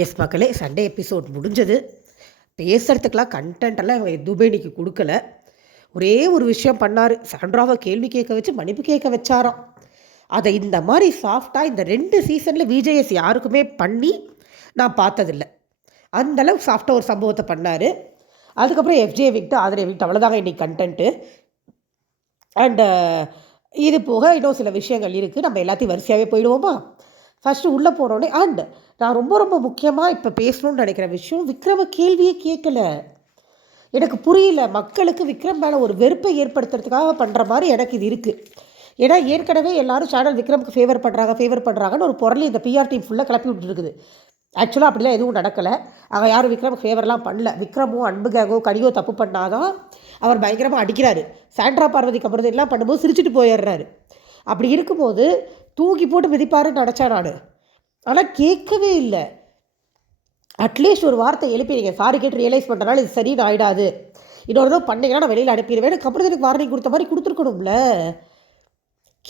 S மக்களே, Sunday episode முடிஞ்சது. பேசுறதுக்கெலாம் கன்டென்ட்டெல்லாம் எதுவுமே இன்னைக்கு குடுக்கல. ஒரே ஒரு விஷயம் பண்ணாரு. சாண்ட்ராவ கேள்வி கேட்க வச்சு மன்னிப்பு கேட்க வச்சாராம். அத இந்த மாரி சாஃப்ட்டா இந்த 2 சீசன்ல விஜேஎஸ் யாருக்குமே பண்ணி நான் பார்த்ததில்ல. அந்த அளவுக்கு சாஃப்ட்டா ஒரு சம்பவத்த பண்ணாரு. அதுக்கப்புறம் எஃப்ஜே விக்ட், ஆதிரை விக்ட் அவ்வளோதாங்க இன்னைக்கு கன்டென்ட்டு. அண்ட் இது போக இன்னும் சில விஷயங்கள் இருக்குது. நம்ம எல்லாத்தையும் வரிசையாகவே போயிடுவோமா? ஃபஸ்ட்டு உள்ளே போனோடனே நான் ரொம்ப ரொம்ப முக்கியமாக இப்போ பேசணும்னு நினைக்கிற விஷயம், விக்ரம கேள்வியே கேட்கல. எனக்கு புரியல. மக்களுக்கு விக்ரம் மேலே ஒரு வெறுப்பை ஏற்படுத்துறதுக்காக பண்ணுற மாதிரி எனக்கு இது இருக்குது. ஏன்னா ஏற்கனவே எல்லாரும் சேனல் விக்ரமுக்கு ஃபேவர் பண்ணுறாங்கன்னு ஒரு பொருள் இந்த பிஆர் டீம் ஃபுல்லாக கிளப்பி விட்டுருக்குது. ஆக்சுவலாக அப்படிலாம் எதுவும் நடக்கலை. அங்கே யாரும் விக்ரமுக்கு ஃபேவர்லாம் பண்ணல. விக்ரமோ அன்புகாகோ கடியோ தப்பு பண்ணாதான் அவர் பயங்கரமாக அடிக்கிறாரு. சாண்ட்ரா பார்வதி கபருது எல்லாம் பண்ணும்போது சிரிச்சுட்டு போயிடுறாரு. அப்படி இருக்கும்போது தூக்கி போட்டு மிதிப்பாருன்னு நினச்சேன் நான். ஆனால் கேட்கவே இல்லை. அட்லீஸ்ட் ஒரு வார்த்தை எழுப்பி நீங்கள் சாரி கேட்டு ரியலைஸ் பண்ணுறனால இது சரின்னு ஆகிடாது, இன்னொரு தடவை பண்ணிங்கன்னா நான் வெளியில் அனுப்பிடுவேன், அப்புறம் எனக்கு வார்னிங் கொடுத்த மாதிரி கொடுத்துருக்கணும்ல.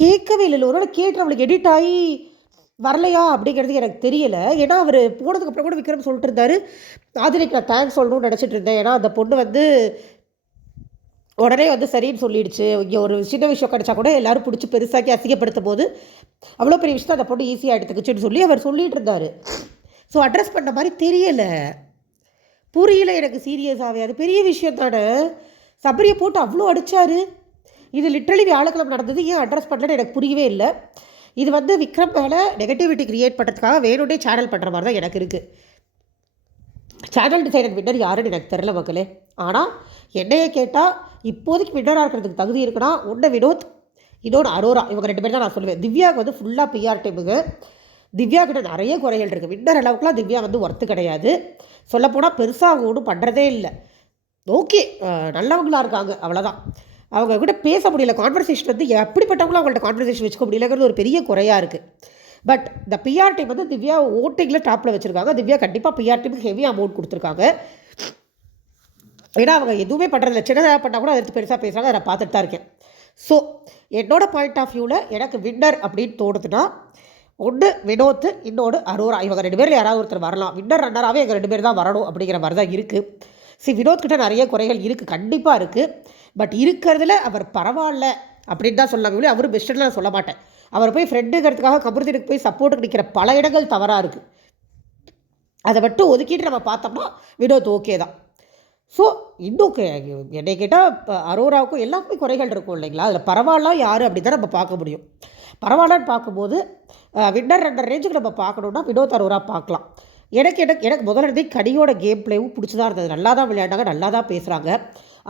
கேட்கவே இல்லை. ஒரு வேளை கேட்டு நம்மளுக்கு எடிட் ஆகி வரலையா அப்படிங்கிறது எனக்கு தெரியலை. ஏன்னா அவர் போனதுக்கப்புறம் கூட விக்ரம் சொல்லிட்டு இருந்தார், ஆதிரைக்கு நான் தேங்க்ஸ் சொல்லணும்னு நினச்சிட்டு இருந்தேன். ஏன்னா அந்த பொண்ணு வந்து உடனே வந்து சரின்னு சொல்லிடுச்சு. இங்கே ஒரு சின்ன விஷயம் கிடச்சா கூட எல்லோரும் பிடிச்சி பெருசாக்கி அசிங்கப்படுத்தும் போது அவ்வளோ பெரிய விஷயத்தை அந்த பொண்ணு ஈஸியாக எடுத்துக்கிச்சுன்னு சொல்லி அவர் சொல்லிகிட்டு இருந்தார். ஸோ அட்ரஸ் பண்ண மாதிரி தெரியலை, புரியல எனக்கு சீரியஸாகவே. அது பெரிய விஷயம் தானே. சபரியை போட்டு அவ்வளோ அடித்தார். இது லிட்ரலி வியாழக்கிழமை நடந்தது. ஏன் அட்ரஸ் பண்ணலன்னு எனக்கு புரியவே இல்லை. இது வந்து விக்ரம் மேலே நெகட்டிவிட்டி க்ரியேட் பண்ணுறதுக்காக வேணும்னே சேனல் பண்ணுற மாதிரி தான் எனக்கு இருக்குது. சேனல் டிசைனர் வின்னர் யாருன்னு எனக்கு தெரில மக்களே. ஆனால் என்னையே கேட்டால் இப்போதைக்கு வின்னராக இருக்கிறதுக்கு தகுதி இருக்குன்னா ஒன்று வினோத், இன்னொன்று அரோரா. இவங்க 2 பேர் தான் நான் சொல்லுவேன். திவ்யாவுக்கு வந்து ஃபுல்லாக பிஆர் டீமுங்க. திவ்யா கிட்ட நிறைய குறைகள் இருக்குது. வின்னர் அளவுக்குலாம் திவ்யா வந்து ஒர்த்து கிடையாது. சொல்லப்போனால் பெருசாக ஒன்றும் பண்ணுறதே இல்லை. ஓகே, நல்லவங்களாக இருக்காங்க, அவ்வளோதான். அவங்க கிட்ட பேச முடியல. கான்வர்சேஷன் வந்து எப்படிப்பட்டவங்களும் அவங்கள்ட்ட கான்வர்சேஷன் வச்சுக்க முடியலங்கிறது ஒரு பெரிய குறையாக இருக்குது. பட் இந்த பிஆர் டீம் வந்து திவ்யா ஓட்டிங்கில் டாப்பில் வச்சுருக்காங்க. திவ்யா கண்டிப்பாக பிஆர் டீமுக்கு ஹெவி அமௌண்ட் கொடுத்துருக்காங்க. ஏன்னா அவங்க எதுவுமே பண்ணுறதில்ல. சின்னதாக பண்ணால் கூட அதை எடுத்து பெருசாக பேசுகிறாங்க. அதை நான் பார்த்துட்டு தான் இருக்கேன். ஸோ என்னோட பாயிண்ட் ஆஃப் வியூவில் எனக்கு வின்னர் அப்படின்னு தோணுதுன்னா ஒன்று வினோத், இன்னொன்று அரோரா. இவங்க 2 பேரில் யாராவது ஒருத்தர் வரலாம். வின்னர் ரன்னராகவே எங்கள் 2 பேர் தான் வரணும் அப்படிங்கிற மாதிரி தான் இருக்குது. வினோத்கிட்ட நிறைய குறைகள் இருக்குது, கண்டிப்பாக இருக்குது. பட் இருக்கிறதுல அவர் பரவாயில்ல அப்படின்னு தான் சொல்லாங்க. அவரும் பெஸ்ட்டுன்னு நான் சொல்ல மாட்டேன். அவர் போய் ஃப்ரெண்டுங்கிறதுக்காக கபருதீனுக்கு போய் சப்போர்ட்டுக்கு நிற்கிற பல இடங்கள் தவறாக இருக்குது. அதை மட்டும் ஒதுக்கிட்டு நம்ம பார்த்தோம்னா வினோத் ஓகே தான். ஸோ இன்னும் என்னை கேட்டால் அரோராவுக்கும் எல்லாருக்குமே குறைகள் இருக்கும் இல்லைங்களா. அதில் பரவாயில்ல யார் அப்படி தான் நம்ம பார்க்க முடியும். பரவாயில்லன்னு பார்க்கும்போது வின்னர் ரன்னர் ரேஞ்சுக்கு நம்ம பார்க்கணுன்னா வினோத் அரோரா பார்க்கலாம். எனக்கு முதல்ல இருந்தே கடியோட கேம் பிளேவும் பிடிச்சதாக இருந்தது. நல்லா தான் விளையாண்டாங்க, நல்லா தான் பேசுகிறாங்க.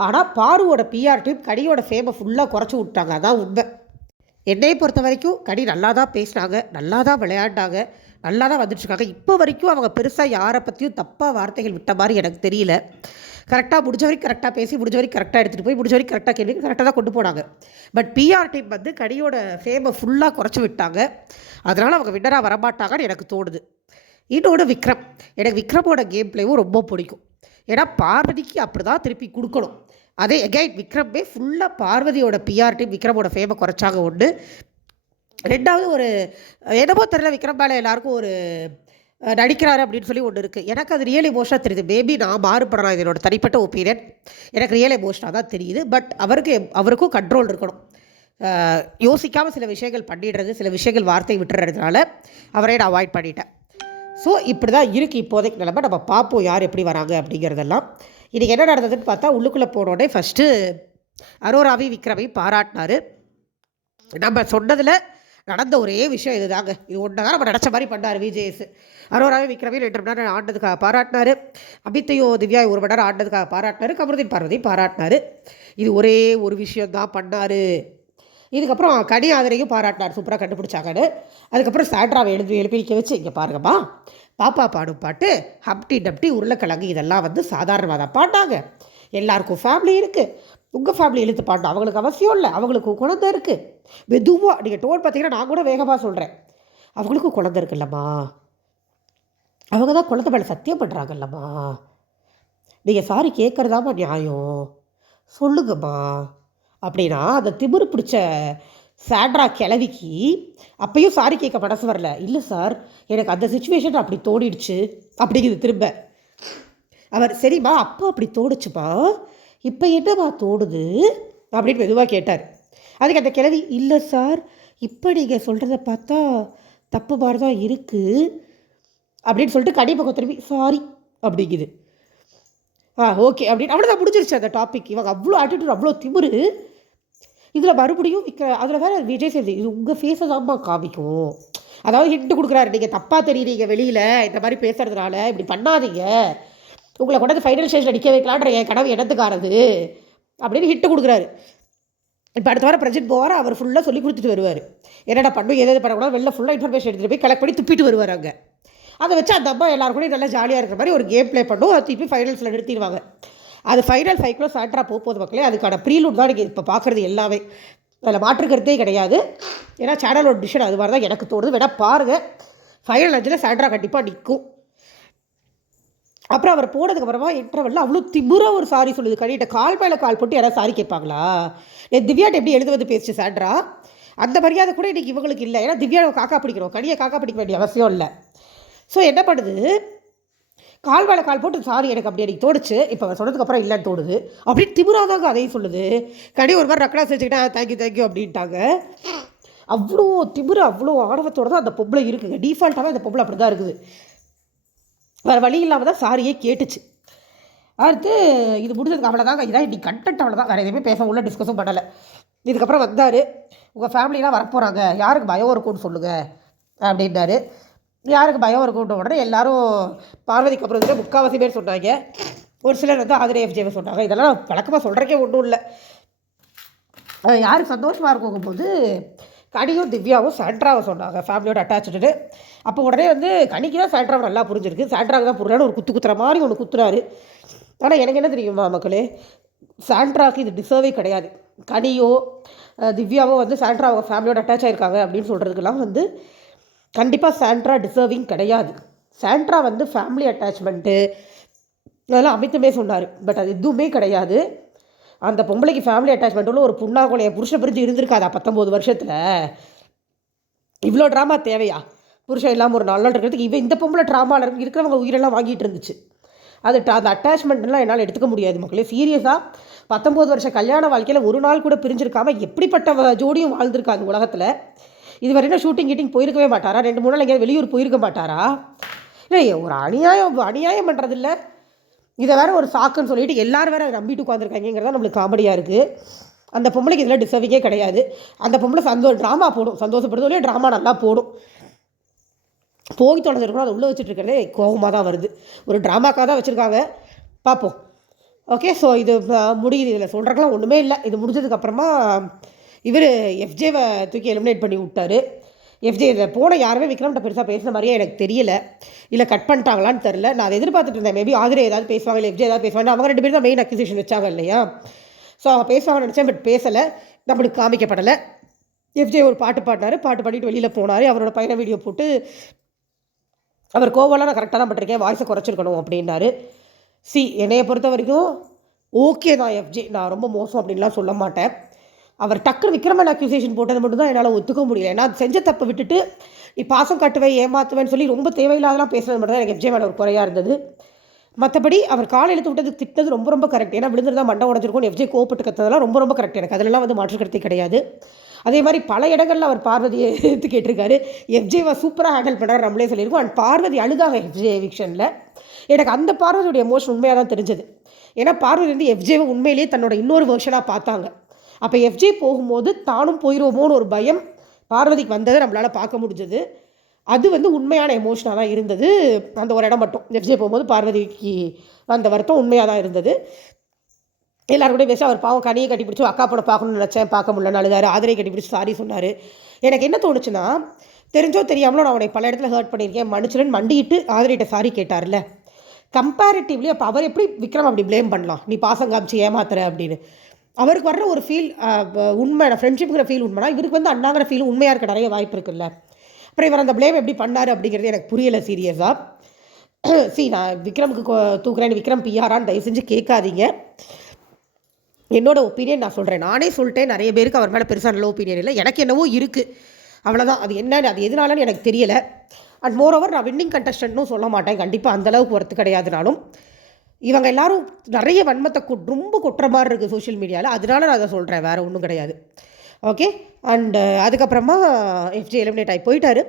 ஆனால் பாருவோட பிஆர் டீம் கடியோட ஃபேமை ஃபுல்லாக குறைச்சி விட்டாங்க. அதான் உண்மை. என்னையை பொறுத்த வரைக்கும் கடி நல்லா தான் பேசினாங்க, நல்லா தான் விளையாண்டாங்க, நல்லா தான் வந்துட்டுருக்காங்க. இப்போ வரைக்கும் அவங்க பெருசாக யாரை பற்றியும் தப்பாக வார்த்தைகள் விட்ட மாதிரி எனக்கு தெரியல. கரெக்டாக முடிஞ்ச வரைக்கும் கரெக்டாக பேசி, முடிஞ்ச வரைக்கும் கரெக்டாக எடுத்துகிட்டு போய், முடிஞ்ச வரைக்கும் கரெக்டாக கேள்வி கரெக்டாக தான் கொண்டு போனாங்க. பட் பிஆர் டீம் வந்து கடியோட ஃபேமை ஃபுல்லாக குறைச்சி விட்டாங்க. அதனால் அவங்க வின்னராக வரமாட்டாங்கன்னு எனக்கு தோணுது. இன்னொன்று விக்ரம். எனக்கு விக்ரமோட கேம் பிளேவும் ரொம்ப பிடிக்கும். ஏன்னா பார்வதிக்கு அப்படி தான் திருப்பி கொடுக்கணும். அதே எகைன் விக்ரமே ஃபுல்லாக பார்வதியோட பிஆர் டீம் விக்ரமோட ஃபேமை குறைச்சாங்க. ஒன்று. ரெண்டாவது ஒரு என்னமோ தெரியல, விக்ரம் மேலே எல்லாருக்கும் ஒரு நடிக்கிறாரு அப்படின்னு சொல்லி ஒன்று இருக்குது. எனக்கு அது ரியல் எமோஷனாக தெரியுது. மேபி நான் மாறுபடுறேன், இதனோட தனிப்பட்ட ஒப்பீனியன். எனக்கு ரியல் எமோஷனாக தான் தெரியுது. பட் அவருக்கும் கண்ட்ரோல் இருக்கணும். யோசிக்காமல் சில விஷயங்கள் பண்ணிடுறது, சில விஷயங்கள் வார்த்தை விட்டுறதுனால அவரே நான் அவாய்ட் பண்ணிட்டேன். ஸோ இப்படி தான் இருக்குது இப்போதைக்கு நிலமை. நம்ம பார்ப்போம் யார் எப்படி வராங்க அப்படிங்கிறதெல்லாம். இன்றைக்கி என்ன நடந்ததுன்னு பார்த்தா, உள்ளுக்குள்ளே போனோடனே ஃபஸ்ட்டு அரோராவி விக்ரமை பாராட்டினார். நம்ம சொன்னதில் நடந்த ஒரே விஷயம் இது தாங்க. இது ஒன்று தான் நம்ம நினச்ச மாதிரி பண்ணார் விஜேஎஸ். அரோராவே விக்ரமே 2 மணி நேரம் ஆண்டதுக்காக பாராட்டினார். அபித்தையும் திவ்யா 1 மணி நேரம் ஆண்டதுக்காக பாராட்டினார். கமருதீன் பார்வதி பாராட்டினார். இது ஒரே ஒரு விஷயந்தான் பண்ணார். இதுக்கப்புறம் கனி ஆதரையும் பாராட்டினார், சூப்பராக கண்டுபிடிச்சாங்கன்னு. அதுக்கப்புறம் சாண்ட்ராவை எழுப்பி நிற்க வச்சு, இங்கே பாருங்கம்மா, பாப்பா பாடும் பாட்டு ஹம்டி டம்டி உருளைக்கிழங்கு இதெல்லாம் வந்து சாதாரணமாக தான் பாட்டாங்க. எல்லாருக்கும் ஃபேமிலி இருக்குது. உங்கள் ஃபேமிலி இழுத்து பாடணும் அவங்களுக்கு அவசியம் இல்லை. அவங்களுக்கும் குழந்தை இருக்குது. மெதுவாக நீங்கள் டோன் பார்த்தீங்கன்னா நான் கூட வேகமாக சொல்கிறேன். அவங்களுக்கும் குழந்தை இருக்குல்லம்மா, அவங்க தான் குழந்தை மேலே சத்தியம் பண்ணுறாங்கல்லம்மா, நீங்கள் சாரி கேட்குறதாம்மா நியாயம், சொல்லுங்கம்மா அப்படின்னா அந்த திமிரு பிடிச்ச சாண்ட்ரா கிளவிக்கு அப்பயும் சாரி கேட்க மனசு வரல. இல்லை சார், எனக்கு அந்த சுச்சுவேஷன் அப்படி தோடிடுச்சு அப்படிங்குது திரும்ப. அவர் சரிம்மா அப்போ அப்படி தோணுச்சுமா, இப்போ என்னம்மா தோணுது அப்படின்னு மெதுவாக கேட்டார். அதுக்கு அந்த கிளவி இல்லை சார், இப்போ நீங்கள் சொல்கிறத பார்த்தா தப்பு மாதிரி தான் இருக்குது அப்படின்னு சொல்லிட்டு கடி பக்கம் திரும்பி சாரி அப்படிங்குது. ஓகே அப்படின்னு அவ்வளோதான், முடிஞ்சிருச்சு அந்த டாபிக். இவங்க அவ்வளோ ஆட்டிடியூட், அவ்வளோ திமிரு. இதில் மறுபடியும் அதில் வேறு விஜய் சேதுபதி இது உங்கள் ஃபேஸை தான்மா காமிக்கும். அதாவது ஹிண்ட் கொடுக்குறாரு, நீங்கள் தப்பாக தெரியுறீங்க வெளியில் இந்த மாதிரி பேசுகிறதுனால, இப்படி பண்ணாதீங்க, உங்களை கொண்டாந்து ஃபைனல் ஸ்டேஜில் நிற்க வைக்கலான்ற என் கனவு இடத்துக்காரது அப்படின்னு ஹிட்டு கொடுக்குறாரு. இப்போ அடுத்த வாரம் பிரஜென்ட் போவார், அவர் ஃபுல்லாக சொல்லி கொடுத்துட்டு வருவார். என்னடா பண்ணும் எது பண்ணக்கூடாது, வெளில ஃபுல்லாக இன்ஃபர்மேஷன் எடுத்துகிட்டு போய் கலெக்ட் பண்ணி துப்பிட்டு வருவார். அங்கே அதை வச்சு அந்த அம்மா எல்லாரும் கூட நல்லா ஜாலியாக இருக்கிற மாதிரி ஒரு கேம் ப்ளே பண்ணும். அது திருப்பி ஃபைனல்ஸில் நிறுத்திடுவாங்க. அது ஃபைனல் 5 சாண்ட்ரா போகுது மக்களே. அதுக்கான ப்ரீலூட் தான் நீங்கள் இப்போ பார்க்குறது எல்லாமே. அதில் மாற்றுக்கிறதே கிடையாது. ஏன்னா சேனலோட டிசிஷன் அது மாதிரி தான் எனக்கு தோணுது. வேணால் பாருங்கள், ஃபைனல் 5 சாண்ட்ரா கண்டிப்பாக நிற்கும். அப்புறம் அவர் போனதுக்கப்புறமா இன்டர்வெல்ல அவ்வளோ திமுறாக ஒரு சாரி சொல்லுது. கனிகிட்ட கால் மேலே கால் போட்டு யாராவது சாரி கேட்பாங்களா? திவ்யாட்ட எப்படி எழுத வந்து பேசிச்சு சாண்ட்ரா, அந்த மரியாதை கூட இன்றைக்கி இவங்களுக்கு இல்லை. ஏன்னா திவ்யாவை காக்கா பிடிக்கிறோம், கனியை காக்கா பிடிக்க வேண்டிய அவசியம் இல்லை. ஸோ என்ன பண்ணுது, கால் மேலே கால் போட்டு சாரி எனக்கு அப்படி எனக்கு தோணுச்சு, இப்போ அவர் சொன்னதுக்கப்புறம் இல்லைன்னு தோணுது அப்படின்னு திமுறாதாங்க அதையும் சொல்லுது. கனி ஒரு மாதிரி ரக்கடா செஞ்சுக்கிட்டா தேங்க்யூ அப்படின்ட்டாங்க. அவ்வளோ திமுறை, அவ்வளோ ஆணவத்தோடு தான் அந்த பொம்பளை இருக்குங்க. டிஃபால்ட்டாகவே அந்த பொம்பளை அப்படி தான் இருக்குது. வேறு வழி இல்லாமல் தான் சாரியே கேட்டுச்சு. அடுத்து இது முடிஞ்சதுக்கு அவ்வளோதாங்க. இதான் இன்னைக்கு கண்டென்ட், அவ்வளோதான். வேறு எதுவுமே பேச உள்ள டிஸ்கஸும் பண்ணலை. இதுக்கப்புறம் வந்தார், உங்கள் ஃபேமிலிலாம் வரப்போகிறாங்க, யாருக்கு பயம் இருக்கும்னு சொல்லுங்கள் அப்படின்னாரு. யாருக்கு பயம் இருக்குன்ற உடனே எல்லோரும் பார்வதிக்கு அப்புறம் முக்கால்வாசி பேர் சொன்னாங்க. ஒரு சிலர் வந்து ஆதிரை எஃப்ஜேவை சொன்னாங்க. இதெல்லாம் வழக்கமாக சொல்கிறக்கே ஒன்றும் இல்லை. யாருக்கு சந்தோஷமாக இருக்கும்போது கனியும் திவ்யாவும் சாண்ட்ராவை சொன்னாங்க ஃபேமிலியோட அட்டாச்சுன்னு. அப்போ உடனே வந்து கனிக்கு தான் சாண்ட்ராவை நல்லா புரிஞ்சிருக்கு, சாண்ட்ராவுக்கு தான் புரியலான்னு ஒரு குத்துற மாதிரி ஒன்று குத்துறாரு. ஆனால் எனக்கு என்ன தெரியுமா மக்களே, சாண்ட்ராவுக்கு இது டிசர்வே கிடையாது. கனியோ திவ்யாவோ வந்து சாண்ட்ராவை ஃபேமிலியோட அட்டாச் ஆகிருக்காங்க அப்படின்னு சொல்கிறதுக்கெல்லாம் வந்து கண்டிப்பாக சாண்ட்ரா டிசர்விங் கிடையாது. சாண்ட்ரா வந்து ஃபேமிலி அட்டாச்மெண்ட்டு அதெல்லாம் அமித்துமே சொன்னார். பட் அது எதுவுமே கிடையாது. அந்த பொம்பளைக்கு ஃபேமிலி அட்டாச்மெண்ட்டுள்ள ஒரு புண்ணாக்குள்ள என் புருஷனை பிரிஞ்சு இருந்திருக்காதா 19 வருஷத்தில்? இவ்வளோ ட்ராமா தேவையா? புருஷன் இல்லாமல் ஒரு 4 நாள் இருக்கிறதுக்கு இந்த பொம்பளை ட்ராமாவில் இருக்கிறவங்க உயிரெல்லாம் வாங்கிட்டு இருந்துச்சு. அந்த அட்டாச்மெண்ட்லாம் என்னால் எடுத்துக்க முடியாது மக்களே. சீரியஸாக 19 வருஷம் கல்யாண வாழ்க்கையில் ஒரு நாள் கூட பிரிஞ்சிருக்காமல் எப்படிப்பட்ட ஜோடியும் வாழ்ந்திருக்காது உலகத்தில். இது வரைக்கும் ஷூட்டிங் கீட்டிங் போயிருக்கவே மாட்டாரா? 2-3 நாள் எங்கேயாவது வெளியூர் போயிருக்க மாட்டாரா? இல்லை, ஒரு அநியாயம் பண்ணுறதில்ல. இதை வேறு ஒரு சாக்குன்னு சொல்லிட்டு எல்லோரும் வேறு நம்பிட்டு உட்காந்துருக்காங்கிறதா நம்மளுக்கு காமெடியாக இருக்குது. அந்த பொம்பளைக்கு இதெல்லாம் டிசர்விங்கே கிடையாது. அந்த பொம்பளை ட்ராமா போடும், சந்தோஷப்படுறதுலேயே ட்ராமா நல்லா போடும். போய் தொலைஞ்சிருக்கணும், அதை உள்ளே வச்சுட்டு இருக்கிறதே கோபமாக தான் வருது. ஒரு ட்ராமாக்காக தான் வச்சுருக்காங்க, பார்ப்போம். ஓகே, ஸோ இது முடியுது. இதில் சொல்கிறக்கெல்லாம் ஒன்றுமே இல்லை. இது முடிஞ்சதுக்கப்புறமா இவர் எஃப்ஜேவை தூக்கி எலிமினேட் பண்ணி விட்டார். எஃப்ஜே இதில் போன யாருமே விக்ரம்கிட்ட பெருசாக பேசின மாதிரியே எனக்கு தெரியல. இல்லை கட் பண்ணிட்டாங்களான்னு தெரில. நான் அதை எதிர்பார்த்துட்டு இருந்தேன். மேபி ஆதிரை ஏதாவது பேசுவாங்க, இல்லை எஃப்ஜே ஏதாவது பேசுவாங்க. அவங்க 2 பேரும் தான் மெயின் அக்யூசேஷன் வச்சாங்க இல்லையா? ஸோ அவங்க பேசுவாங்கன்னு நினச்சேன். பட் பேசலை, நம்மளுக்கு காமிக்கப்படலை. எஃப்ஜே ஒரு பாட்டு பாடினார், பாட்டு பாடிட்டு வெளியில் போனார். அவரோட பையனை வீடியோ போட்டு அவர் கோவலாம் நான் கரெக்டாக தான் பண்ணிருக்கேன், வாய்ஸை குறைச்சிருக்கணும் அப்படின்னாரு. என்னையை பொறுத்த வரைக்கும் ஓகே தான் எஃப்ஜே, நான் ரொம்ப மோசம் அப்படின்லாம் சொல்ல மாட்டேன். அவர் டக்குன்னு விக்ரமன் அக்யூசேஷன் போட்டது மட்டும் தான் என்னால் ஒத்துக்க முடியல. ஏன்னா செஞ்ச தப்பை விட்டுட்டு நீ பாசம் காட்டுவேன் ஏமாற்றுவேன்னு சொல்லி ரொம்ப தேவையில்லாதெல்லாம் பேசுறது மட்டும் தான் எனக்கு எஃப்ஜே மேலே ஒரு குறையாக இருந்தது. மற்றபடி அவர் கால் எழுத்து விட்டது திட்டது ரொம்ப கரெக்ட். ஏன்னா விழுந்துருந்தா மண்டை உடஞ்சிருக்கும், எஃப்ஜே கோவப்பட்டு கற்றதெல்லாம் ரொம்ப கரெக்ட். எனக்கு அதிலெல்லாம் வந்து மாற்று கருத்தே கிடையாது. அதே மாதிரி பல இடங்களில் அவர் பார்வதியை எடுத்து கேட்டிருக்காரு. எஃப்ஜேவை சூப்பராக ஹேண்டில் பண்ணுறாரு, நம்மளே சொல்லியிருக்கோம். அண்ட் பார்வதி அழுதாங்க எஃப்ஜே எவிக்ஷனில். எனக்கு அந்த பார்வதியுடைய எமோஷன் உண்மையாக தான் தெரிஞ்சது. ஏன்னா பார்வதி வந்து எஃப்ஜேவை உண்மையிலேயே தன்னோட இன்னொரு வெர்ஷனாக பார்த்தாங்க. அப்போ எஃப்ஜே போகும்போது தானும் போயிடுவோமோன்னு ஒரு பயம் பார்வதிக்கு வந்ததை நம்மளால் பார்க்க முடிஞ்சது. அது வந்து உண்மையான எமோஷனாக தான் இருந்தது. அந்த ஒரு இடம் மட்டும் எஃப்ஜே போகும்போது பார்வதிக்கு அந்த வருத்தம் உண்மையாக தான் இருந்தது. எல்லாரும் கூட பேசி அவர் பாவம் கனியை கட்டி பிடிச்சி அக்கா படம் பார்க்கணும்னு நினச்சேன், பார்க்க முடியலன்னு அழுதாரு. ஆதிரை கட்டி பிடிச்சி சாரி சொன்னார். எனக்கு என்ன தோணுச்சுன்னா, தெரிஞ்சோ தெரியாமலோ நான் அவனை பல இடத்துல ஹர்ட் பண்ணியிருக்கேன், மன்னிச்சுன்னு மண்டிட்டு ஆதிரைகிட்ட சாரி கேட்டார்ல. கம்பேரிட்டிவ்லி அப்போ அவர் எப்படி விக்ரம் அப்படி ப்ளேம் பண்ணலாம், நீ பாசம் காமிச்சு ஏமாத்துற அப்படின்னு. அவருக்கு வர்ற ஒரு ஃபீல் உண்மை, ஃப்ரெண்ட்ஷிப்புங்கிற ஃபீல் உண்மைனா இவருக்கு வந்து அண்ணாங்கிற ஃபீல் உண்மையாக இருக்க நிறைய வாய்ப்பு இருக்குல்ல. அப்புறம் இவர் அந்த ப்ளேம் எப்படி பண்ணார் அப்படிங்கிறது எனக்கு புரியலை சீரியஸாக. நான் விக்ரமுக்கு தூக்குறேன்னு விக்ரம் பிஆரான்னு தயவு செஞ்சு கேட்காதீங்க. என்னோடய ஒப்பீனியன் நான் சொல்கிறேன். நானே சொல்லிட்டேன், நிறைய பேருக்கு அவர் மேலே பெருசாக நல்ல ஒப்பீனியன் இல்லை. எனக்கு என்னவோ இருக்குது, அவ்வளோதான். அது என்னன்னு, அது எதனாலன்னு எனக்கு தெரியலை. அண்ட் மோரோவர் நான் வின்னிங் கண்டஸ்டன்ட்னும் சொல்ல மாட்டேன், கண்டிப்பாக அந்தளவுக்கு ஒர்த்து கிடையாதுனாலும். இவங்க எல்லோரும் நிறைய வன்மத்தை ரொம்ப கொட்டுற மாதிரி இருக்குது சோஷியல் மீடியாவில், அதனால நான் அதை சொல்கிறேன், வேறு ஒன்றும் கிடையாது. ஓகே. அண்டு அதுக்கப்புறமா எஃப்ஜே எலிமினேட் ஆகி போயிட்டார்.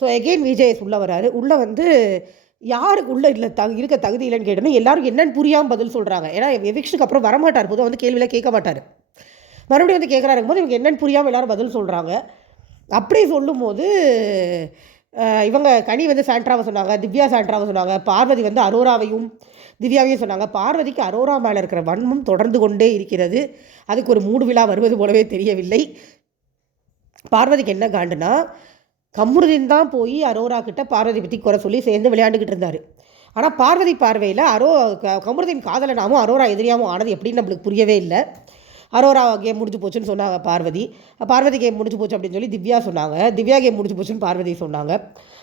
ஸோ எகெயின் விஜேஎஸ் உள்ளே வராரு. உள்ளே வந்து யாருக்கு உள்ளே இல்லை இருக்க தகுதி இல்லைன்னு கேட்டோன்னா எல்லாரும் என்னென்னு புரியாமல் பதில் சொல்கிறாங்க. ஏன்னா எவிக்ஷனுக்கு அப்புறம் வரமாட்டார், போது வந்து கேள்வியில் கேட்க மாட்டார். மறுபடியும் வந்து கேட்குறாருக்கும் போது இவங்க என்னென்னு புரியாமல் எல்லோரும் பதில் சொல்கிறாங்க. அப்படி சொல்லும்போது இவங்க கனி வந்து சாண்ட்ராவை சொன்னாங்க, திவ்யா சாண்ட்ராவை சொன்னாங்க, பார்வதி வந்து அரோராவையும் திவ்யாவையும் சொன்னாங்க. பார்வதிக்கு அரோரா மேலே இருக்கிற வன்மம் தொடர்ந்து கொண்டே இருக்கிறது. அதுக்கு ஒரு மூடு விழா வருவது போலவே தெரியவில்லை. பார்வதிக்கு என்ன காண்டுனா, கமருதீன் தான் போய் அரோரா கிட்ட பார்வதி பற்றி குறை சொல்லி சேர்ந்து விளையாண்டுக்கிட்டு இருந்தார். ஆனால் பார்வதி பார்வையில் கமருதீன் காதலனாகவும் அரோரா எதிரியாகவும் ஆனது எப்படின்னு நம்மளுக்கு புரியவே இல்லை. அரோரா கேம் முடிஞ்சு போச்சுன்னு சொன்னாங்க பார்வதி கேம் முடிஞ்சு போச்சு அப்படின்னு சொல்லி திவ்யா சொன்னாங்க. திவ்யா கேம் முடிஞ்சு போச்சுன்னு பார்வதி சொன்னாங்க.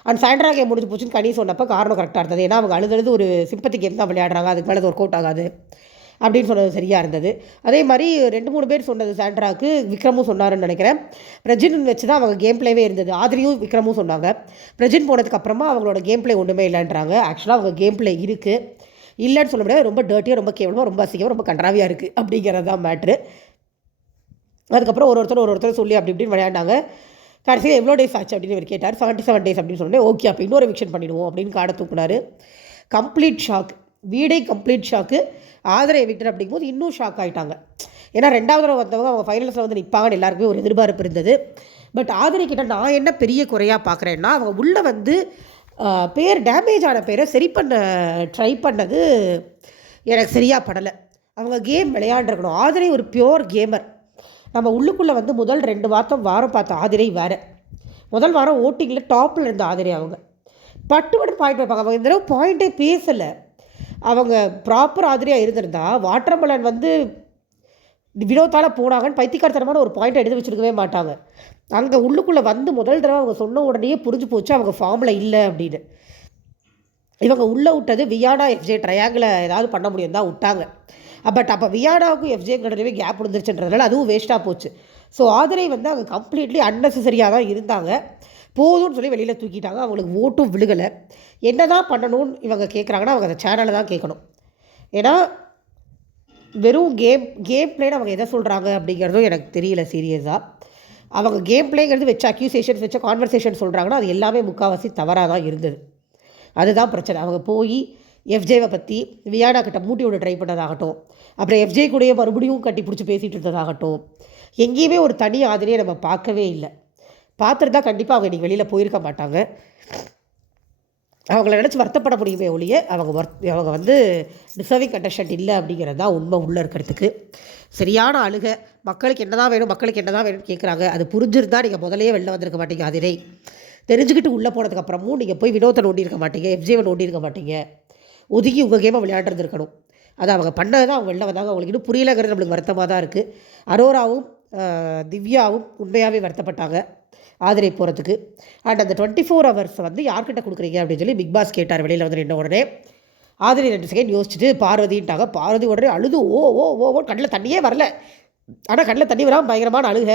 அண்ட் சாண்ட்ரா கேம் முடிஞ்சு போச்சுன்னு கனி சொன்னப்போ காரணம் கரெக்டாக இருந்தது. ஏன்னா அவங்க அழுது ஒரு சிம்பத்தி கேம் தான் விளையாடுறாங்க, அதுக்கு மேலே ஒர்க் அவுட் ஆகாது அப்படின்னு சொன்னது சரியாக இருந்தது. அதே மாதிரி 2-3 பேர் சொன்னது சாண்ட்ராவுக்கு விக்ரமும் சொன்னாருன்னு நினைக்கிறேன். பிரஜின் வச்சு தான் அவங்க கேம் பிளேவே இருந்தது. ஆதிரியும் விக்ரமும் சொன்னாங்க. பிரஜின் போனதுக்கப்புறமா அவங்களோட கேம் பிளே ஒன்றுமே இல்லைன்றாங்க. ஆக்சுவலாக அவங்க கேம் பிளே இருக்குது, இல்லைன்னு சொல்ல முடியாது. ரொம்ப டர்ட்டியாக, ரொம்ப கேவலமாக, ரொம்ப அசிங்கமாக, ரொம்ப கன்றாவியாக இருக்குது அப்படிங்கிறது தான் மேட்ரு. அதுக்கப்புறம் ஒருத்தர் சொல்லி அப்படி இப்படின்னு விளையாண்டாங்க. கடைசியில் எவ்வளோ டேஸ் ஆச்சு அப்படின்னு இவர் கேட்டார். 77 டேஸ் அப்படின்னு சொன்னேன். ஓகே, அப்போ இன்னொரு எவிக்ஷன் பண்ணிடுவோம் அப்படின்னு காடை தூக்குனார். கம்ப்ளீட் ஷாக், வீடே கம்ப்ளீட் ஷாக்கு. ஆதரை எவிக்டர் அப்படிங்கும்போது இன்னும் ஷாக் ஆகிட்டாங்க. ஏன்னா 2வது தடவை வந்தவங்க அவங்க ஃபைனல்ஸில் வந்து நிற்பாங்கன்னு எல்லாருக்குமே ஒரு எதிர்பார்ப்பு இருந்தது. பட் ஆதரை கிட்ட நான் என்ன பெரிய குறையாக பார்க்குறேன்னா, அவங்க உள்ளே வந்து பேர் டேமேஜ் ஆன பேரை சரி பண்ண ட்ரை பண்ணது எனக்கு சரியாக படலை. அவங்க கேம் விளையாண்டுருக்கணும். ஆதிரை ஒரு பியோர் கேமர். நம்ம உள்ளுக்குள்ளே வந்து முதல் 2 வாரம் பார்த்த ஆதிரை வேறு. முதல் வாரம் ஓட்டிங்கில் டாப்பில் இருந்த ஆதிரை அவங்க பட்டு பாயிண்ட் வைப்பாங்க. அவங்க இந்த தடவை பாயிண்ட்டே பேசலை. அவங்க ப்ராப்பர் ஆதிரியாக இருந்திருந்தா வாட்டர்மெலன் வந்து வினோத்தால் போனாங்கன்னு பைத்தியக்காரத்தனமான ஒரு பாயிண்ட்டை எடுத்து வச்சுருக்கவே மாட்டாங்க. அங்கே உள்ளுக்குள்ளே வந்து முதல் தடவை அவங்க சொன்ன உடனே புரிஞ்சு போச்சு அவங்க ஃபார்மில் இல்லை அப்படின்னு. இவங்க உள்ளே விட்டது வியானா எஃப்ஜே ட்ரையாங்கில் ஏதாவது பண்ண முடியும் தான் விட்டாங்க. பட் அப்போ வியானாவுக்கும் எஃப்ஜேங்கிறதுவே கேப் விழுந்துருச்சுன்றதுனால அதுவும் வேஸ்ட்டாக போச்சு. ஸோ ஆதிரை வந்து அவங்க கம்ப்ளீட்லி அன்னெசரியாக தான் இருந்தாங்க. போதும்னு சொல்லி வெளியில் தூக்கிட்டாங்க. அவங்களுக்கு ஓட்டும் விழுகலை. என்ன தான் பண்ணணும்னு இவங்க கேட்குறாங்கன்னா அவங்க அந்த சேனலை தான் கேட்கணும். ஏன்னா வெறும் கேம் பிளேன்னு அவங்க எதை சொல்கிறாங்க அப்படிங்கிறதும் எனக்கு தெரியல சீரியஸாக. அவங்க கேம் பிளேங்கிறது வச்ச அக்யூசேஷன்ஸ் வச்ச கான்வர்சேஷன் சொல்கிறாங்கன்னா அது எல்லாமே முக்கால்வாசி தவறாக தான் இருந்தது. அதுதான் பிரச்சனை. அவங்க போய் எஃப்ஜேவை பற்றி வியானா கிட்ட மூட்டி விட ட்ரை பண்ணதாகட்டும், அப்புறம் எஃப்ஜே கூடயே மறுபடியும் கட்டி பிடிச்சி பேசிகிட்டு இருந்ததாகட்டும், எங்கேயுமே ஒரு தனி ஆதிரியை நம்ம பார்க்கவே இல்லை. பார்த்துருந்தா கண்டிப்பாக அவங்க இன்றைக்கி வெளியில் போயிருக்க மாட்டாங்க. அவங்கள நினச்சி வருத்தப்பட முடியுமே ஒழிய அவங்க வந்து டிசர்விங் கண்டஸ்டன்ட் இல்லை அப்படிங்கிறது தான் உண்மை. உள்ளே இருக்கிறதுக்கு சரியான அழுகை. மக்களுக்கு என்ன தான் வேணும் வேணும்னு கேட்குறாங்க. அது புரிஞ்சிருந்தால் நீங்கள் முதலையே வெளில வந்திருக்க மாட்டீங்க. அதிரை தெரிஞ்சுக்கிட்டு உள்ளே போனதுக்கப்புறமும் நீங்கள் போய் வினோத்தை நோண்டி இருக்க மாட்டீங்க, எஃப்ஜேவை நோண்டி இருக்க மாட்டீங்க. ஒதுக்கி உங்கள் கேமை விளையாடுறது இருக்கணும். அது அவங்க பண்ணது தான் அவங்க வெளில வந்தாங்க. அவங்களுக்கு இன்னும் புரியலைங்கிறது நம்மளுக்கு வருத்தமாக தான் இருக்குது. அரோராவும் திவ்யாவும் உண்மையாகவே வருத்தப்பட்டாங்க ஆதிரை போகிறதுக்கு. அண்ட் அந்த 24 hours வந்து யார்கிட்ட கொடுக்குறீங்க அப்படின்னு சொல்லி பிக் பாஸ் கேட்டார். வெளியில் வந்து நின்ன உடனே ஆதிரை 2 செகண்ட் யோசிச்சுட்டு பார்வதின்ட்டாங்க. பார்வதி உடனே அழுது ஓ கண்ணில் தண்ணியே வரல. ஆனால் கண்ணில் தண்ணி வராமல் பயங்கரமான அழுக.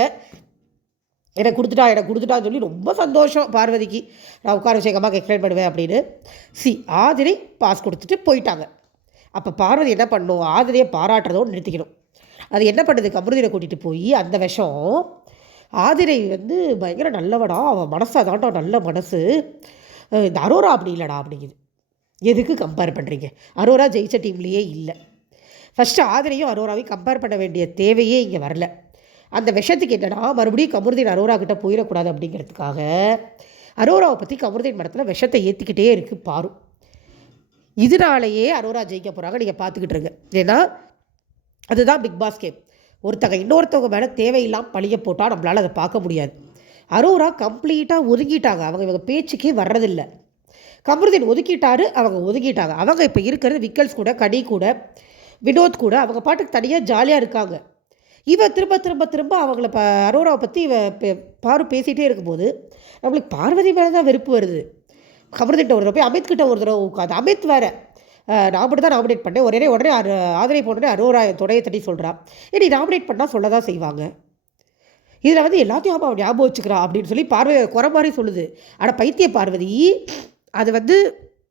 எனக்கு கொடுத்துட்டான்னு சொல்லி ரொம்ப சந்தோஷம் பார்வதிக்கு. நான் உட்கார வச்சு எங்கள் அம்மாவுக்கு எக்ஸ்பிளைன் பண்ணுவேன் அப்படின்னு. ஆதிரை பாஸ் கொடுத்துட்டு போயிட்டாங்க. அப்போ பார்வதி என்ன பண்ணணும், ஆதிரையை பாராட்டுறதோடு நிறுத்திக்கணும். அது என்ன பண்ணுது, கமருதீனை கூட்டிகிட்டு போய் அந்த விஷம் ஆதிரை வந்து பயங்கர நல்லவடா, அவன் மனசை தாண்டா நல்ல மனசு, இந்த அரோரா அப்படி இல்லைடா அப்படிங்குது. எதுக்கு கம்பேர் பண்ணுறீங்க? அரோரா ஜெயிச்ச டீம்லேயே இல்லை. ஃபஸ்ட்டு ஆதிரையும் அரோராவையும் கம்பேர் பண்ண வேண்டிய தேவையே இங்கே வரல. அந்த விஷயத்துக்கு என்னன்னா மறுபடியும் கமருதீன் அரோரா கிட்டே போயிடக்கூடாது அப்படிங்கிறதுக்காக அரோராவை பற்றி கமருதீன் மடத்தில் விஷத்தை ஏற்றிக்கிட்டே இருக்குது பாரு. இதனாலேயே அரோரா ஜெயிக்க போகிறாங்க, நீங்கள் பார்த்துக்கிட்டு இருங்க. ஏன்னா அதுதான் பிக் பாஸ் கேம். ஒருத்தங்க இன்னொருத்தவங்க மேலே தேவையில்லாமல் பழிய போட்டால் நம்மளால் அதை பார்க்க முடியாது. அரோரா கம்ப்ளீட்டாக ஒதுக்கிட்டாங்க. இவங்க பேச்சுக்கே வர்றதில்லை. கமருதீன் ஒதுக்கிட்டாரு, அவங்க ஒதுக்கிட்டாங்க. அவங்க இப்போ இருக்கிறது விக்கல்ஸ் கூட, கனி கூட, வினோத் கூட அவங்க பாட்டுக்கு தனியாக ஜாலியாக இருக்காங்க. இவன் திரும்ப அவங்கள அரோராவை பற்றி பாரு பேசிகிட்டே இருக்கும்போது நம்மளுக்கு பார்வதி மேலே தான் வெறுப்பு வருது. கமருதீன்ட்ட ஒரு தடவை போய் அமித்கிட்ட ஒரு தடவை உட்காந்து அமித் வேறு நான் மட்டும் தான் நாமினேட் பண்ணேன், உடனே ஆதரவு போட்டோடனே அரோரா தொடையை தட்டி சொல்கிறான். நீ நாமினேட் பண்ணால் சொல்ல தான் செய்வாங்க, இதில் வந்து எல்லாத்தையும் அவன் ஞாபகம் வச்சுக்கிறான் அப்படின்னு சொல்லி குறை மாதிரி சொல்லுது. ஆனால் பைத்திய பார்வதி அது வந்து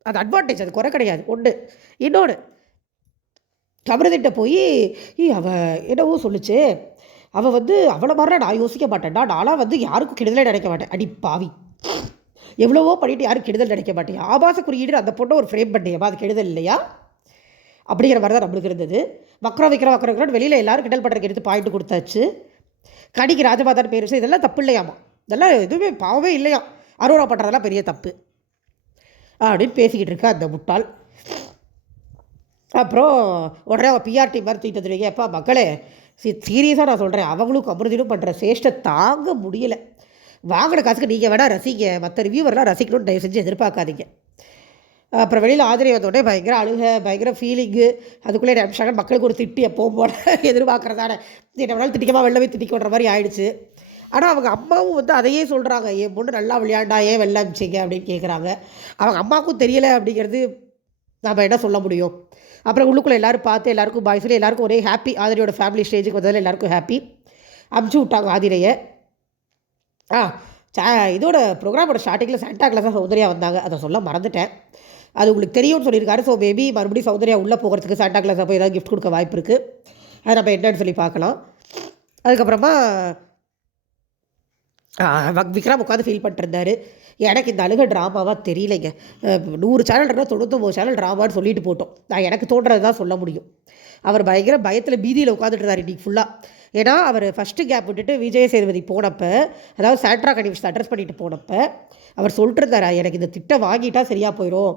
அது அட்வான்டேஜ், அது குறை கிடையாது. ஒன்று. இன்னொன்று, அமிர்திட்ட போய் அவள் என்னவோ சொல்லிச்சு, அவள் வந்து அவளை மாதிரிலாம் நான் யோசிக்க மாட்டேன்டா, நான்லாம் வந்து யாருக்கும் கெடுதலே நினைக்க மாட்டேன். அடி பாவி, எவ்வளவோ பண்ணிவிட்டு யாரும் கெடுதல் நினைக்க மாட்டேன், ஆபாச குறியீடு அந்த பொண்ணை ஒரு ஃப்ரேம் பண்ணியப்பா, அது கெடுதல் இல்லையா அப்படிங்கிற மாதிரி தான் நம்மளுக்கு இருந்தது. வக்கரம் வைக்கிறோன்னு வெளியில் எல்லோரும் கிண்டல் பண்ணுறதுக்கு எடுத்து பாயிண்ட் கொடுத்தாச்சு. கடிக்கு ராஜமாதான் பேர் வச்சு இதெல்லாம் தப்பு இல்லையாமா, இதெல்லாம் எதுவுமே பாவமே இல்லையா, அரோரா பண்ணுறதெல்லாம் பெரிய தப்பு அப்படின்னு பேசிக்கிட்டு இருக்கா அந்த முட்டாள். அப்புறம் உடனே அவன் பிஆர்டி மாதிரி தூக்கிட்டு வந்துடுவீங்க. எப்பா மக்களே, சீரியஸாக நான் சொல்கிறேன், அவங்களும் அமிர்தினும் பண்ணுற சேஷ்டை தாங்க முடியலை. வாங்கின காசுக்கு நீங்கள் வேணால் ரசிங்க, மற்ற ரிவ்யூவர்லாம் ரசிக்கணும்னு தயவு செஞ்சு எதிர்பார்க்காதீங்க. அப்புறம் வெளியில் ஆதரவு வந்தோடனே பயங்கர அழுகை, பயங்கர ஃபீலிங்கு. அதுக்குள்ளே நிமிஷாங்க மக்களுக்கு ஒரு திட்டி எப்போவும் போட எதிர்பார்க்குறதான என்ன வேணாலும் திட்டிக்கமாக வெளில போய் திட்டிக்கொன்ற மாதிரி ஆயிடுச்சு. ஆனால் அவங்க அம்மாவும் வந்து அதையே சொல்கிறாங்க, என் பொண்ணு நல்லா விளையாண்டா ஏன் வெளில அனுப்பிச்சிங்க அப்படின்னு கேட்குறாங்க. அவங்க அம்மாவுக்கும் தெரியலை அப்படிங்கிறது நம்ம என்ன சொல்ல முடியும். அப்புறம் உள்ளுக்குள்ளே எல்லோரும் பார்த்து எல்லாருக்கும் பாய் சொல்லி எல்லாருக்கும் ஒரே ஹாப்பி. ஆதிரையோட ஃபேமிலி ஸ்டேஜுக்கு வந்ததில் எல்லாருக்கும் ஹாப்பி. அமுச்சு விட்டாங்க ஆதிரையை. இதோட ப்ரோக்ராமோட ஸ்டார்டிங்கில் சாண்டா கிளாஸாக சௌந்தர்யா வந்தாங்க, அதை சொல்ல மறந்துட்டேன். அது உங்களுக்கு தெரியும்னு சொல்லியிருக்காரு. ஸோ மேபி மறுபடியும் சௌந்தர்யா உள்ளே போகிறதுக்கு சாண்டா கிளாஸாக போய் ஏதாவது கிஃப்ட் கொடுக்க வாய்ப்பு இருக்குது. அதை நம்ம என்னன்னு சொல்லி பார்க்கலாம். அதுக்கப்புறமா விக்ரம் உட்காந்து ஃபீல் பண்ணிட்டுருந்தாரு, எனக்கு இந்த அழுகை ட்ராமாவாக தெரியலைங்க. 100 சேனல் இருந்தால் 99 சேனல் ட்ராமான்னு சொல்லிட்டு போட்டோம். நான் எனக்கு தோன்றது தான் சொல்ல முடியும். அவர் பயங்கர பயத்தில் பீதியில் உட்காந்துட்டு இருந்தார் இன்றைக்கி ஃபுல்லாக. ஏன்னா அவர் ஃபஸ்ட்டு கேப் விட்டுட்டு விஜய் சேதுபதி போனப்போ, அதாவது சாண்ட்ரா கன்வென்ஷன் அட்ரஸ் பண்ணிட்டு போனப்போ அவர் சொல்லிட்டு இருந்தாரா, எனக்கு இந்த திட்டம் வாங்கிட்டா சரியாக போயிடும்,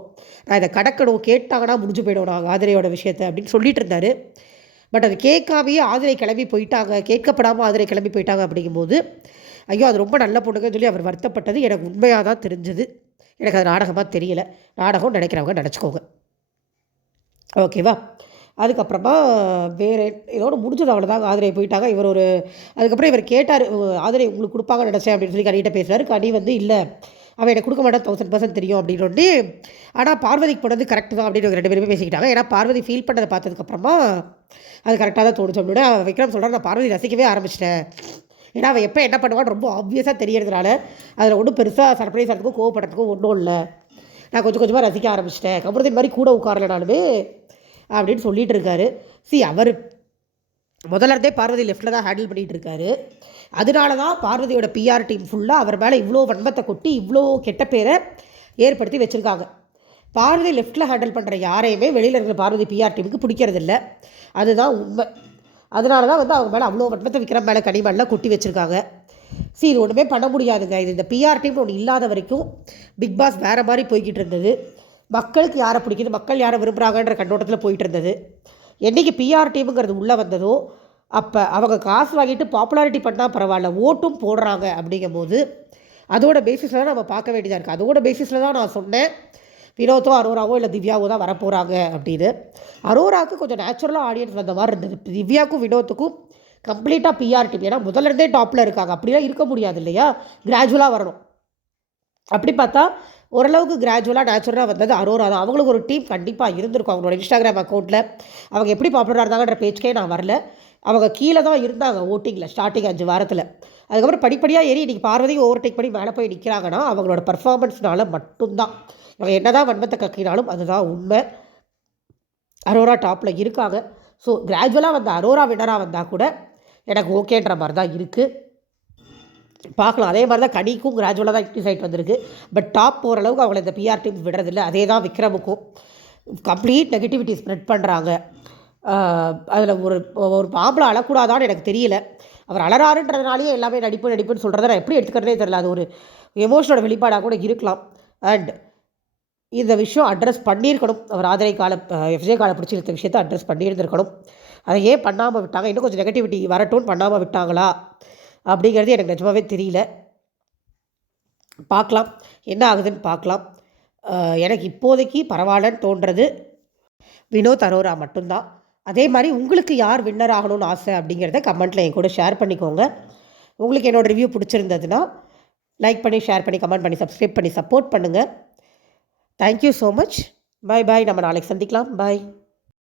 நான் இதை கடக்கணும், கேட்டாங்கன்னா முடிஞ்சு போயிடும் நாங்கள் ஆதிரையோட விஷயத்தை அப்படின்னு சொல்லிட்டு இருந்தார். பட் அது கேட்காமையே ஆதிரை கிளம்பி போயிட்டாங்க, கேட்கப்படாமல் ஆதிரை கிளம்பி போயிட்டாங்க. அப்படிங்கும்போது ஐயோ அது ரொம்ப நல்ல பொண்ணுங்கன்னு சொல்லி அவர் வருத்தப்பட்டது எனக்கு உண்மையாக தான் தெரிஞ்சுது. எனக்கு அது நாடகமாக தெரியலை. நாடகம் நினைக்கிறவங்க நினச்சிக்கோங்க, ஓகேவா. அதுக்கப்புறமா வேறு இதோடு முடிஞ்சது, அவ்வளோதாங்க. ஆதிரை போயிட்டாங்க. அதுக்கப்புறம் இவர் கேட்டார், ஆதிரை உங்களுக்கு கொடுப்பாங்கன்னு நினச்சேன் அப்படின்னு சொல்லி கனிகிட்ட பேசுகிறாரு. கனி வந்து இல்லை, அவன் எனக்கு கொடுக்க மாட்டான், 1000% தெரியும் அப்படின்னு. ஆனால் பார்வதிக்கு போனது கரெக்டு தான் அப்படின்னு 2 பேருமே பேசிக்கிட்டாங்க. ஏன்னா பார்வதி ஃபீல் பண்ணதை பார்த்ததுக்கப்புறமா அது கரெக்டாக தான் தோணுச்சு அப்படின்னு விக்ரம் சொல்கிறார். நான் பார்வதி ரசிக்கவே ஆரம்பிச்சிட்டேன், ஏன்னா அவன் எப்போ என்ன பண்ணுவான்னு ரொம்ப ஆப்வியஸாக தெரியறதுனால அதில் ஒன்றும் பெருசாக சர்ப்ரைஸ் ஆகிறதுக்கும் கோவப்படுறதுக்கும் ஒன்றும் இல்லை, நான் கொஞ்சம் கொஞ்சமாக ரசிக்க ஆரம்பிச்சிட்டேன், கமருதீன் மாதிரி கூட உட்காரலனாலுமே அப்படின்னு சொல்லிகிட்டு இருக்காரு. அவர் முதல்ல இருந்தே பார்வதி லெஃப்ட்டில் தான் ஹேண்டில் பண்ணிகிட்டு இருக்காரு. அதனால தான் பார்வதியோட பிஆர் டீம் ஃபுல்லாக அவர் மேலே இவ்வளோ வன்மத்தை கொட்டி இவ்வளோ கெட்ட பேரை ஏற்படுத்தி வச்சுருக்காங்க. பார்வதி லெஃப்ட்டில் ஹேண்டில் பண்ணுற யாரையுமே வெளியில் இருக்கிற பார்வதி பிஆர் டீமுக்கு பிடிக்கிறதில்ல, அதுதான் உண்மை. அதனால தான் வந்து அவங்க மேலே அவ்வளோ வன்மத்தை விக்ரம் மேலே கனிமேலாம் கொட்டி வச்சுருக்காங்க. இது ஒன்றுமே பண்ண முடியாதுங்க. இது இந்த பிஆர் டீம் ஒன்று இல்லாத வரைக்கும் பிக் பாஸ் வேறு மாதிரி போய்கிட்டு இருந்தது. மக்களுக்கு யாரை பிடிக்குது, மக்கள் யாரை விரும்புகிறாங்கன்ற கண்ணோட்டத்தில் போயிட்டு இருந்தது. என்றைக்கு பிஆர் டீமுங்கிறது உள்ளே வந்ததோ அப்போ அவங்க காசு வாங்கிட்டு பாப்புலாரிட்டி பண்ணால் பரவாயில்ல, ஓட்டும் போடுறாங்க. அப்படிங்கும்போது அதோட பேசிஸில் தான் நம்ம பார்க்க வேண்டியதாக இருக்குது. அதோட பேசிஸில் தான் நான் சொன்னேன் வினோத்தோ அரோராவோ இல்லை திவ்யாவோ தான் வரப்போகிறாங்க அப்படின்னு. அரோராவுக்கு கொஞ்சம் நேச்சுரலாக ஆடியன்ஸ் வந்த மாதிரி இருந்தது. திவ்யாவுக்கும் வினோத்துக்கும் கம்ப்ளீட்டாக பிஆர் டீம். ஏன்னா முதல்ல இருந்தே டாப்பில் இருக்காங்க, அப்படிலாம் இருக்க முடியாது இல்லையா, கிராஜுவலாக வரணும். அப்படி பார்த்தா ஓரளவுக்கு கிராஜுவலாக நேச்சுரலாக வந்தது அரோரா தான். அவங்களுக்கு ஒரு டீம் கண்டிப்பாக இருந்திருக்கும். அவங்களோட இன்ஸ்டாகிராம் அக்கௌண்ட்டில் அவங்க எப்படி பாப்புலராக இருந்தாங்கன்ற பேச்சுக்கே நான் வரல. அவங்க கீழே தான் இருந்தாங்க ஓட்டிங்கில் ஸ்டார்டிங் 5 வாரத்தில். அதுக்கப்புறம் படிப்படியாக ஏறி இன்றைக்கி பார்வதியும் ஓவர்டேக் பண்ணி மேலே போய் நிற்கிறாங்கன்னா அவங்களோட பர்ஃபார்மன்ஸ்னால மட்டும்தான். அவங்க என்ன தான் வன்மத்தை கக்கினாலும் அதுதான் உண்மை. அரோரா டாப்பில் இருக்காங்க. ஸோ கிராஜுவலாக வந்த அரோரா வினராக வந்தால் கூட எனக்கு ஓகேன்ற மாதிரி தான் இருக்குது. பார்க்கலாம். அதே மாதிரி தான் கனிக்கும் கிராஜுவலாக தான் இன்க்ரீஸ் ஆகிட்டு வந்திருக்கு. பட் டாப் போகிற அளவுக்கு அவங்கள இந்த பிஆர் டீம் விடுறதில்ல. அதே தான் விக்ரமுக்கும் கம்ப்ளீட் நெகட்டிவிட்டி ஸ்ப்ரெட் பண்ணுறாங்க. அதில் ஒரு பாம்பளை அழக்கூடாதான்னு எனக்கு தெரியல. அவர் அலறாருன்றதுனாலேயே எல்லாமே நடிப்புன்னு சொல்கிறத நான் எப்படி எடுத்துக்கிறதே தெரியல. அது ஒரு எமோஷனோட வெளிப்பாடாக கூட இருக்கலாம். அண்ட் இந்த விஷயம் அட்ரஸ் பண்ணியிருக்கணும். அவர் ஆதிரை எஃப்ஜே காலை பிடிச்சிருந்த விஷயத்தை அட்ரஸ் பண்ணியிருந்திருக்கணும். அதை ஏன் பண்ணாமல் விட்டாங்க, இன்னும் கொஞ்சம் நெகட்டிவிட்டி வரட்டும்னு பண்ணாமல் விட்டாங்களா அப்படிங்கிறது எனக்கு நிஜமாகவே தெரியல. பார்க்கலாம் என்ன ஆகுதுன்னு பார்க்கலாம். எனக்கு இப்போதைக்கு பரவாயில்லன்னு தோன்றது வினோத் அரோரா மட்டும்தான். அதே மாதிரி உங்களுக்கு யார் வின்னர் ஆகணும்னு ஆசை அப்படிங்கிறத கமெண்ட்டில் என் கூட ஷேர் பண்ணிக்கோங்க. உங்களுக்கு என்னோடய ரிவ்யூ பிடிச்சிருந்ததுன்னா லைக் பண்ணி, ஷேர் பண்ணி, கமெண்ட் பண்ணி, சப்ஸ்கிரைப் பண்ணி சப்போர்ட் பண்ணுங்கள். Thank you so much. Bye bye, நம்ம நாளைக்கு சந்திக்கலாம். பாய்.